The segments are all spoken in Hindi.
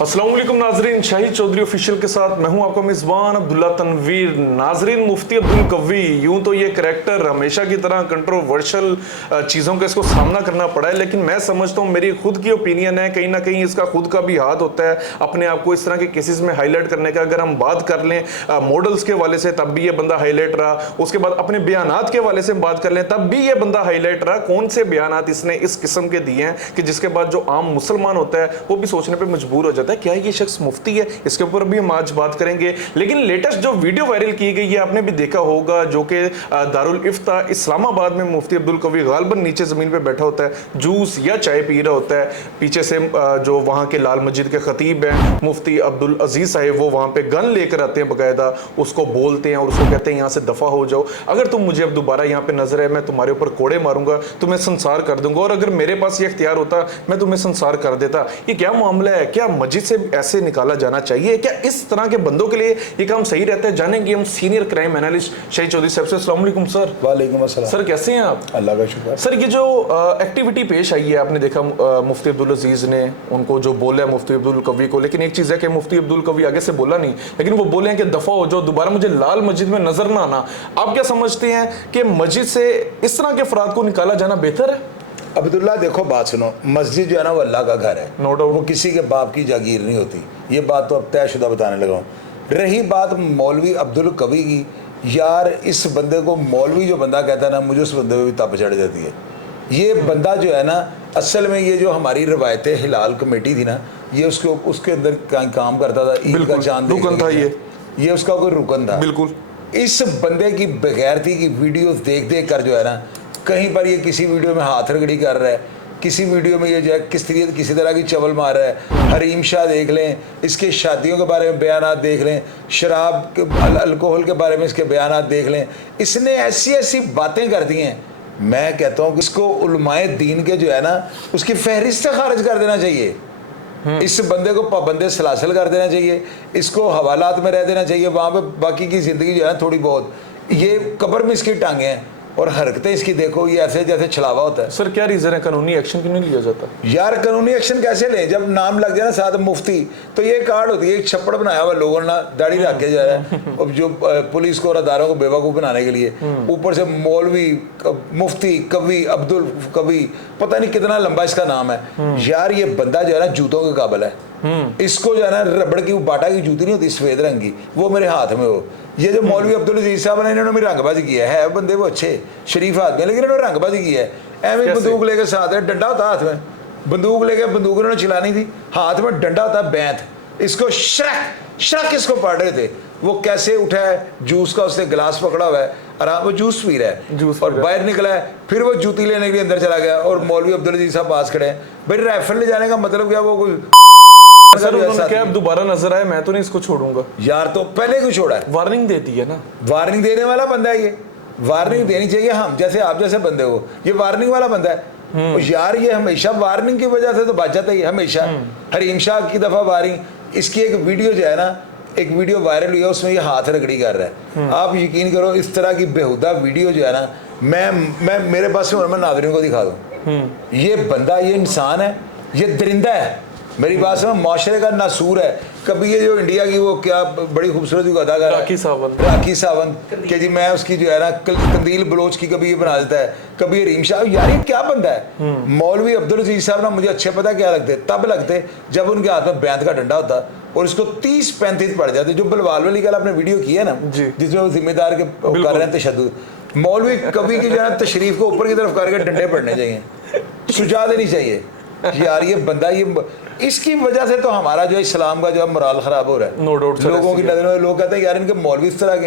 अस्सलाम वालेकुम नाजरीन, शाहिद चौधरी ऑफिशियल के साथ मैं हूं आपका मेज़बान अब्दुल्ला तनवीर। नाजरीन, मुफ्ती अब्दुल कवी, यूं तो ये करैक्टर हमेशा की तरह कंट्रोवर्शियल चीज़ों का इसको सामना करना पड़ा है, लेकिन मैं समझता हूं, मेरी खुद की ओपिनियन है, कहीं ना कहीं इसका खुद का भी हाथ होता है अपने आप को इस तरह के केसेस में हाईलाइट करने का। अगर हम बात कर लें मॉडल्स के वाले से, तब भी ये बंदा हाईलाइट रहा। उसके बाद अपने बयानात के वाले से बात कर लें, तब भी ये बंदा हाईलाइट रहा। कौन से बयानात इसने इस किस्म के दिए हैं कि जिसके बाद जो आम मुसलमान होता है वो भी सोचने पर मजबूर हो जाता है, क्या ये शख्स मुफ्ती है? इसके ऊपर भी हम आज बात करेंगे। लेकिन लेटेस्ट जो वीडियो वायरल की गई है, आपने भी देखा होगा, जो कि दारुल इफ्ता इस्लामाबाद में मुफ्ती अब्दुल कवी गालिबन नीचे जमीन पे बैठा होता है, जूस या चाय पी रहा होता है। पीछे से जो वहां के लाल मस्जिद के खतीब हैं मुफ्ती अब्दुल अजीज साहिब, वो वहां पे गन लेकर आते हैं, बकायदा उसको बोलते हैं और उसको कहते हैं यहाँ से दफा हो जाओ, अगर तुम मुझे अब दोबारा यहाँ पे नजर है मैं तुम्हारे ऊपर कोड़े मारूंगा, तुम्हें संसार कर दूंगा, और अगर मेरे पास ये इख्तियार होता मैं तुम्हें संसार कर देता। ये क्या मामला है? क्या मस्जिद से ऐसे निकाला जाना चाहिए? क्या इस तरह के बंदों के लिए ये काम सही रहता है? जानेंगे हम senior crime analyst Shahid Chaudhary साहब से। अस्सलाम वालेकुम सर। वालेकुम अस्सलाम सर, कैसे हैं आप? अल्लाह का शुक्र। सर, ये जो एक्टिविटी पेश आई है, आपने देखा मुफ्ती अब्दुल अजीज ने उनको जो बोला है मुफ्ती अब्दुल कवी को, लेकिन एक चीज़ है कि मुफ्ती अब्दुल कवी आगे से बोला नहीं, लेकिन वो बोले हैं कि दफ़ा हो जाओ, दोबारा मुझे लाल मस्जिद में नजर ना आना। आप क्या समझते हैं कि मस्जिद से इस तरह के अफराद को निकाला जाना बेहतर है? अब्दुल्ला, देखो बात सुनो, मस्जिद जो है ना वो अल्लाह का घर है, नो डाउट। वो किसी के बाप की जागीर नहीं होती। ये बात तो अब तयशुदा बताने लगा हूँ। रही बात मौलवी अब्दुल कवी की, यार इस बंदे को मौलवी जो बंदा कहता है ना, मुझे उस बंदे पे भी तप चढ़ जाती है। ये बंदा जो है ना, असल में ये जो हमारी रवायत हिलाल कमेटी थी ना, ये उसके अंदर काम करता था। ईद का चांद रुकन था ये उसका कोई रुकन था। बिल्कुल। इस बंदे की बेगैरती की वीडियो देख देख कर जो है ना, कहीं पर ये किसी वीडियो में हाथ रगड़ी कर रहा है, किसी वीडियो में ये जो है किसी तरह की चवल मार रहा है। हरीम शाह देख लें, इसके शादियों के बारे में बयानात देख लें, शराब के अल्कोहल के बारे में इसके बयानात देख लें। इसने ऐसी ऐसी बातें कर दी हैं, मैं कहता हूँ कि इसको उलमाए दीन के जो है ना उसकी फहरिस्त खारिज कर देना चाहिए। इस बंदे को पाबंदे सलासल कर देना चाहिए, इसको हवालात में रह देना चाहिए, वहाँ पे बाकी की ज़िंदगी जो है थोड़ी बहुत। ये कब्र में इसकी टांगें हैं और हरकतें इसकी देखो, ये ऐसे जैसे छलावा होता है। सर, क्या रीज़न है, कानूनी एक्शन क्यों नहीं लिया जाता? यार कानूनी एक्शन कैसे लें? जब नाम लग जाए ना साथ मुफ्ती, तो ये कार्ड होती है, एक छप्पड़ बनाया हुआ लोगों ने दाढ़ी रख के जा रहा है अब जो पुलिस को और अदारों को बेवकूफ़ बनाने के लिए, ऊपर से मौलवी मुफ्ती कवी अब्दुल कवी, पता नहीं कितना लंबा इसका नाम है। यार ये बंदा जो है ना जूतों के काबिल है। इसको जो है ना रबड़ की बाटा की जूती नहीं होती सफेद रंग की, वो मेरे हाथ में हो। ये जो मौलवी अब्दुल अजीज साहब ने, इन्होंने मेरी रंगबाजी किया है, बंदे वो अच्छे शरीफ आदमी, लेकिन इन्होंने रंगबाजी की है। एवं बंदूक लेके साथ है, डंडा होता हाथ में, बंदूक लेके बंदूक इन्होंने चलानी थी, हाथ में डंडा होता बैंत, इसको शरक शरक इसको पढ़ रहे थे। वो कैसे उठा है, जूस का उसने गिलास पकड़ा हुआ है, आराम वो जूस पी रहा है, और बाहर निकला है, फिर वो जूती लेने के लिए अंदर चला गया, और मौलवी अब्दुल अजीज साहब पास खड़े हैं। भाई राइफल ले जाने का मतलब क्या? वो कोई सर, उन्होंने क्या अब दोबारा नजर आए, मैं तो नहीं इसको छोड़ूंगा। यार तो पहले क्यों छोड़ा है? वार्निंग देती है ना, वार्निंग देने वाला बंदा है ये, वार्निंग देनी चाहिए। हम जैसे आप जैसे बंदे हो, ये वार्निंग वाला बंदा है। और यार ये हमेशा वार्निंग की वजह से तो बच जाता ही हमेशा। हरीम शाह की दफा वार्निंग, इसकी एक वीडियो जो है ना, एक वीडियो वायरल हुई है, उसमें ये हाथ रगड़ी कर रहा है। आप यकीन करो, इस तरह की बेहुदा वीडियो जो है ना, मैं मेरे पास मैं नाज़रीन को दिखा दूँ। ये बंदा, ये इंसान है, ये दरिंदा है। मेरी बात समझ, माशरे का नासूर है। कभी ये जो इंडिया की वो क्या बड़ी खूबसूरत अदाकार राखी सावंत कि जी मैं उसकी जो है ना कंदील बलोच की कभी ये बना देता है, कभी हरीम शाह। यार ये क्या बंदा है? मौलवी अब्दुल अजीज साहब ना मुझे अच्छे पता क्या लगते, तब लगते जब उनके हाथ में बैंत का डंडा होता और इसको 30-35 पड़ जाते। जो बलवाल वाली कल आपने वीडियो की है ना, जिसमें वो जिम्मेदार के कर रहे हैं तशद्दुद, मौलवी कभी की जो है तशरीफ को ऊपर की तरफ करके डंडे पड़ने चाहिए, सुझा देनी चाहिए। यार ये बंदा, ये इसकी वजह से तो हमारा जो इस्लाम का जो मोरल खराब हो रहा है। No doubt. लोगों की नजरों में लोग कहते हैं यार इनके मौलवी इस तरह के,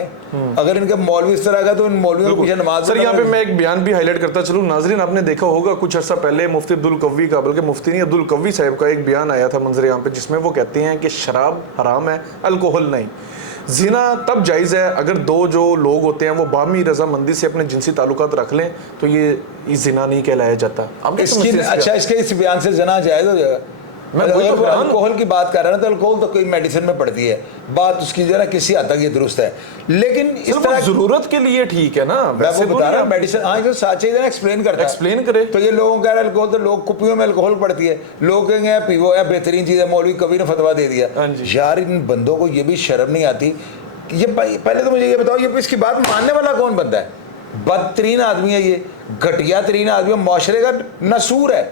अगर इनके मौलवी इस तरह का तो इन मौलवियों के पीछे नमाज। सर, यहाँ पे मैं एक बयान भी हाईलाइट करता चलूँ। नाजरीन, आपने देखा होगा कुछ अर्सा पहले मुफ्ती अब्दुल कवी का, बल्कि मुफ्ती नहीं अब्दुल कवी साहब का एक बयान आया था मंजर यहाँ पे, जिसमें वो कहते हैं कि शराब हराम है, अल्कोहल नहीं। जिना तब जायज़ है अगर दो जो लोग होते हैं वो बामी रजामंदी से अपने जिनसी ताल्लुकात रख लें, तो ये जिना नहीं कहलाया जाता। अच्छा, इसके इस बयान से जना जायज़ हो जाएगा? मैं वही तो अगर वो हैरान हूं। अल्कोहल की बात कर रहे हैं तो अल्कोहल तो कोई मेडिसिन में पड़ती है, बात उसकी जो है ना किसी हद तक ये दुरुस्त है, लेकिन इस सर, वो तरह जरूरत के लिए ठीक है ना, मैं वैसे वो तो बता नहीं रहा हूँ आप मेडिसिन, हाँ जो सच चीज़ है ना एक्सप्लेन करता है, एक्सप्लेन करे। तो ये लोगों का अल्कोहल, तो लोग कुपियों में अल्कोहल पड़ती है, लोग कहेंगे यार पीवो, यार बेहतरीन चीज़ है, मौलवी कभी ने फतवा दे दिया। हाँ जी। यार इन बंदों को ये भी शर्म नहीं आती, ये पहले तो मुझे ये बताओ, ये इसकी बात मानने वाला कौन बंदा है? बदतरीन आदमी है ये, घटिया तरीन आदमी है, माशरे का नसूर है,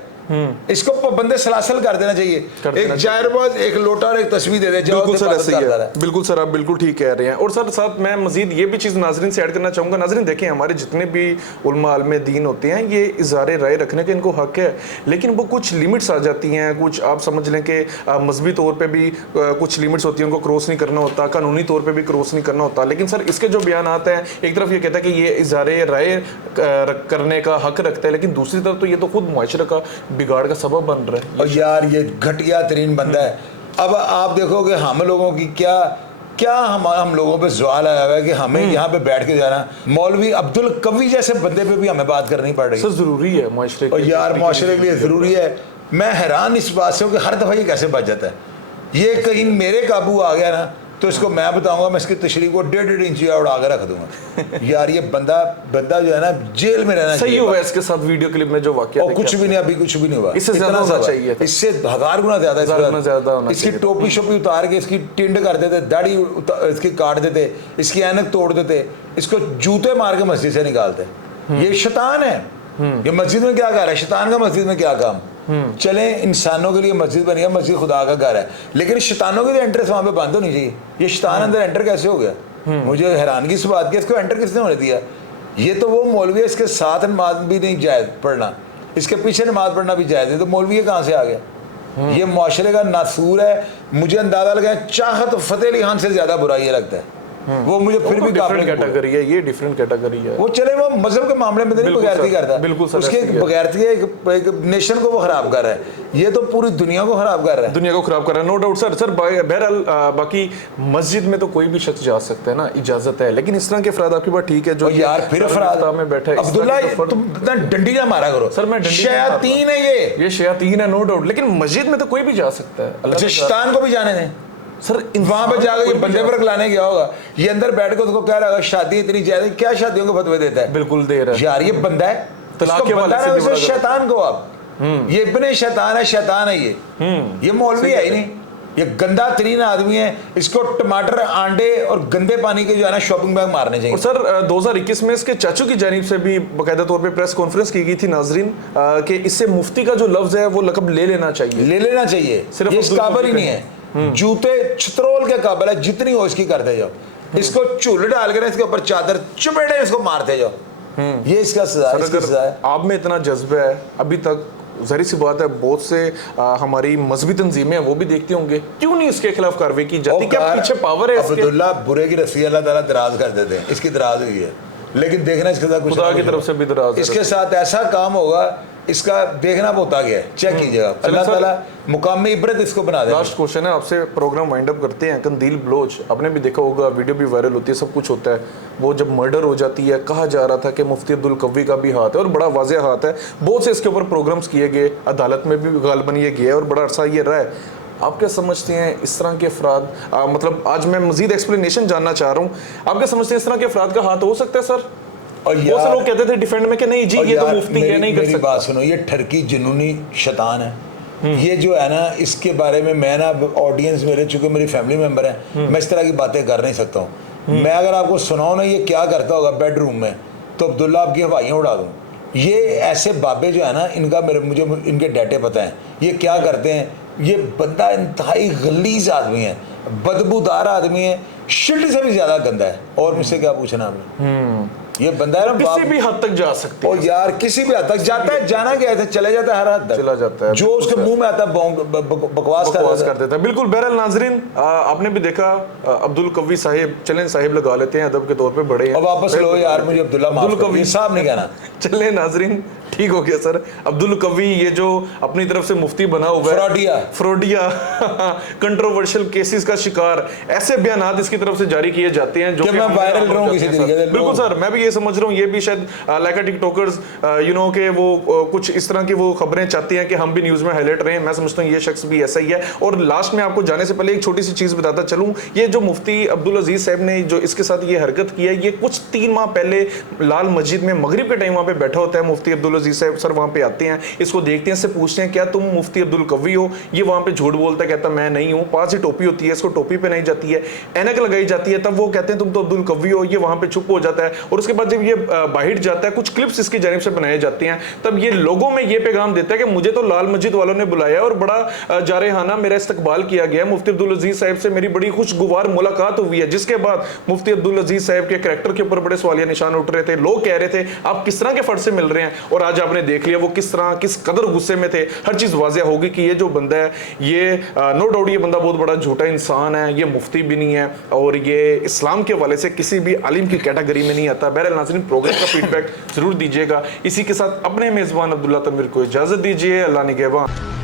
इसको पाबंदे सलासल कर देना चाहिए। एक जायरबाज एक लोटा और एक तस्वीर दे दे, जाओ बिल्कुल सर, इबादत ऐसे ही करता है। रहे। बिल्कुल सर, आप बिल्कुल ठीक कह रहे हैं। और सर साथ मैं मजीद ये भी चीज़ नाजरीन से ऐड करना चाहूँगा। नाजरीन देखें, हमारे जितने भी उलमा आलम दीन होते हैं, ये इज़हार राय रखने का इनको हक है, लेकिन वो कुछ लिमिट्स आ जाती हैं, कुछ आप समझ लें कि मजहबी तौर पर भी कुछ लिमिट्स होती हैं, उनको क्रॉस नहीं करना होता, कानूनी तौर पर भी क्रॉस नहीं करना होता। लेकिन सर इसके जो बयान आते हैं, एक तरफ ये कहता है कि ये इज़हार राय करने का हक रखता है, लेकिन दूसरी तरफ तो ये तो खुद मुआशरे का बिगाड़ का सबब बन रहा है। और यार ये घटिया तरीन बंदा है। अब आप देखोगे हम लोगों की क्या क्या हम लोगों पे सवाल आया हुआ है कि हमें यहाँ पे बैठ के जाना, मौलवी अब्दुल कवी जैसे बंदे पे भी हमें बात करनी पड़ रही सर है। जरूरी है मुआशरे और यार मुआशरे के लिए ज़रूरी है। मैं हैरान इस बात से हूँ कि हर दफ़ा ये कैसे बच जाता है। ये कहीं मेरे काबू आ गया ना तो इसको मैं बताऊंगा, मैं इसकी तशरीह को 1.5 इंच उड़ा के रख दूंगा। यार ये बंदा जो है ना जेल में रहना सही हुआ इसके साथ वीडियो क्लिप में जो वाकया और कुछ भी नहीं, अभी कुछ भी नहीं हुआ, इससे ज्यादा होना चाहिए था। इससे 1000 गुना ज्यादा, ज्यादा होना इसकी चाहिए। टोपी शोपी उतार के इसकी टिंड कर देते, दाढ़ी इसकी काट देते, इसकी ऐनक तोड़ देते, इसको जूते मार के मस्जिद से निकालते। ये शैतान है। ये मस्जिद में क्या कर रहा है? शैतान का मस्जिद में क्या काम? चले इंसानों के लिए मस्जिद बनी है, मस्जिद खुदा का घर है, लेकिन शैतानों के लिए एंट्रेंस वहां पे बंद होनी चाहिए। ये शैतान अंदर एंटर कैसे हो गया? मुझे हैरानगी इस बात की, इसको एंटर किसने होने दिया? ये तो वो मौलवी है, इसके साथ नमाज भी नहीं जायज़ पढ़ना, इसके पीछे नमाज पढ़ना भी जायज़ है, तो मौलवी ये कहाँ से आ गया? ये मुआशरे का नासूर है। मुझे अंदाजा लगा चाहत फतेह अली खान से ज्यादा बुरा ये लगता है। वो मुझे फिर भी डिफरेंट कैटेगरी है, ये डिफरेंट कैटेगरी है। वो चले वो मजहब के मामले में तो नहीं बगैरती करता, बिल्कुल सर, उसके बगैरती एक नेशन को वो खराब कर रहा है। ये तो पूरी दुनिया को खराब कर रहा है, दुनिया को खराब कर रहा है, नो डाउट सर। सर बहरहाल बाकी मस्जिद में तो कोई भी शख्स जा सकता है ना, इजाजत है, लेकिन इस तरह के अफराद, आपकी बात ठीक है, जो यार फिर अफराद में बैठा है अब्दुल्ला, तुम डंडी ना मारा करो सर। मैं शयातीन है ये शयातीन है, नो डाउट, लेकिन मस्जिद में तो कोई भी जा सकता है। शैतान को भी जाने दें सर। वहां पर जाकर ये बंदे पर लाने गया होगा, ये अंदर बैठ के उसको कह रहा है शादी इतनी ज्यादा, क्या शादियों को फतवे देता है? बिल्कुल दे रहा है यार ये बंदा है, तलाक के वाले से भी बड़ा शैतान को आप, ये इब्ने शैतान है, शैतान है ये मौलवी है ही नहीं, ये गंदा तरीन आदमी है। इसको टमाटर, आंडे और गंदे पानी के जो है ना शॉपिंग बैग मारने चाहिए। और सर 2021 में इसके चाचू की जानिब से भी बाकायदा तौर पे प्रेस कॉन्फ्रेंस की गई थी नाजरीन, कि इससे मुफ्ती का जो लफ्ज है वो लकब ले लेना चाहिए, सिर्फ इस काबिल ही नहीं है, जूते छतरोल के काबिल है, जितनी हो इसकी करते जाओ, इसको झूल डाल कर इसके ऊपर चादर चुपेड़े इसको मारते जाओ, ये इसका सजा है। आप में इतना जज्बा है, अभी तक ज़ाहिर सी बात है बहुत से हमारी मजहबी तंजीमें वो भी देखते होंगे, क्यों नहीं इसके खिलाफ कार्रवाई की जाती? क्या पीछे पावर है इसके? अब्दुल्ला बुरे की रस्सी अल्लाह ताला दराज कर देते हैं, इसकी दराज हुई है, लेकिन देखना इसके साथ कुछ खुदा की तरफ से भी दराज है, इसके साथ ऐसा काम होगा, इसका देखना होता गया है, चेक कीजिएगा। अल्लाह ताला मुकाम में इबरत इसको बना दे। लास्ट क्वेश्चन है आपसे, प्रोग्राम वाइंड अप करते हैं। कंदील बलोच, आपने भी देखा होगा, वीडियो भी वायरल होती है, सब कुछ होता है। वो जब मर्डर हो जाती है, कहा जा रहा था कि मुफ्ती अब्दुल कवी का भी हाथ है, और बड़ा वाज़ेह हाथ है। बहुत से इसके ऊपर प्रोग्राम्स किए गए, अदालत में भी गालबन ये गया और बड़ा अरसा ये रहा है। आप क्या समझते हैं इस तरह के अफराद, मतलब आज मैं मजीद एक्सप्लेनेशन जानना चाह रहा हूँ, आप क्या समझते हैं इस तरह के अफराद का हाथ हो सकता है सर? और बहुत से लोग कहते थे डिफेंड में कि नहीं जी ये तो मुफ्ती है, नहीं कर सकता। मेरी बात सुनो, ये ठरकी जुनूनी शैतान है। ये जो है ना, इसके बारे में मैं ना, ऑडियंस मेरे चूंकि मेरी फैमिली मेंबर है, मैं इस तरह की बातें कर नहीं सकता हूँ। मैं अगर आपको सुनाऊँ ना ये क्या करता होगा बेडरूम में, तो अब्दुल्ला आपकी हवाइयाँ उड़ा दूँ। ये ऐसे बाबे जो है ना, इनका मुझे इनके डाटे पता हैं, ये क्या करते हैं। ये बंदा इंतहाई गलीज आदमी है, बदबूदार आदमी है, शिल्ड से भी ज्यादा गंदा है। और मुझसे क्या पूछना आपने? ये बंदा है ना, किसी भी हद तक जा सकते हैं। और यार किसी भी हद तक जाता है, जाना क्या है, चले जाता है, हर हद तक चला जाता है, जो उसके मुंह में आता है बकवास कर देता है। बिल्कुल। बहरहाल नाजरीन, आपने भी देखा अब्दुल कवी साहिब, चलें साहिब लगा लेते हैं, अदब के तौर पे बड़े हैं। अब वापस लो यार, मुझे अब्दुल्ला कवी साहब नहीं कहना। चलें नाजरीन, ठीक हो गया सर। अब्दुल कवी ये जो अपनी तरफ से मुफ्ती बना हुआ है, फ्रॉडिया कंट्रोवर्शियल केसेस का शिकार, ऐसे बयान इसकी तरफ से जारी किए जाते हैं जो कि मैं वायरल रहूं किसी तरीके से। बिल्कुल सर, मैं भी ये समझ रहा हूँ ये भी शायद like a TikTokers you know के वो कुछ इस तरह की वो खबरें चाहती हैं कि हम भी न्यूज में हाईलाइट रहे हैं। मैं समझता हूँ ये शख्स भी ऐसा ही है। और लास्ट में आपको जाने से पहले एक छोटी सी चीज बताता चलूं, ये जो मुफ्ती अब्दुल अजीज साहब ने जो इसके साथ ये हरकत की है, ये कुछ 3 माह पहले लाल मस्जिद में मगरिब के टाइम वहां पे बैठा होता है मुफ्ती अब्दुल अजीज साहब सर, वहां पे आते हैं, इसको देखते हैं, इससे पूछते हैं क्या तुम मुफ्ती अब्दुल कवी हो? ये वहां पे झूठ बोलता है, कहता मैं नहीं हूं। पास ही टोपी होती है, इसको टोपी पहनाई जाती है, ऐनक लगाई जाती है, तब वो कहते हैं तुम तो अब्दुल कवी हो। ये वहां पे चुप हो जाता है और उसके बाद जब ये बाहर जाता है, कुछ क्लिप्स इसकी जानिब से बनाए जाते हैं, तब ये लोगों में ये पैगाम देता है कि मुझे तो लाल मस्जिद वालों ने बुलाया और बड़ा जारहाना मेरा इस्तकबाल किया गया, मुफ्ती अब्दुल अजीज साहब से मेरी बड़ी खुशगवार मुलाकात हुई है। जिसके बाद मुफ्ती अब्दुल अजीज साहब के कैरेक्टर के ऊपर बड़े सवालिया निशान उठ रहे थे, लोग कह रहे थे आप किस तरह के फर्ज से मिल रहे हैं, और आज आपने देख लिया वो किस तरह किस कदर गुस्से में थे। हर चीज वाज़ेह होगी कि ये जो बंदा है ये नो डाउट ये बंदा बहुत बड़ा झूठा इंसान है, ये मुफ्ती भी नहीं है और ये इस्लाम के हवाले से किसी भी आलिम की कैटेगरी में नहीं आता। बहरहाल नाज़रीन, प्रोग्राम का फीडबैक जरूर दीजिएगा। इसी के साथ अपने मेजबान अब्दुल्ला तनवीर को इजाजत दीजिए। अल्लाह निगहबान।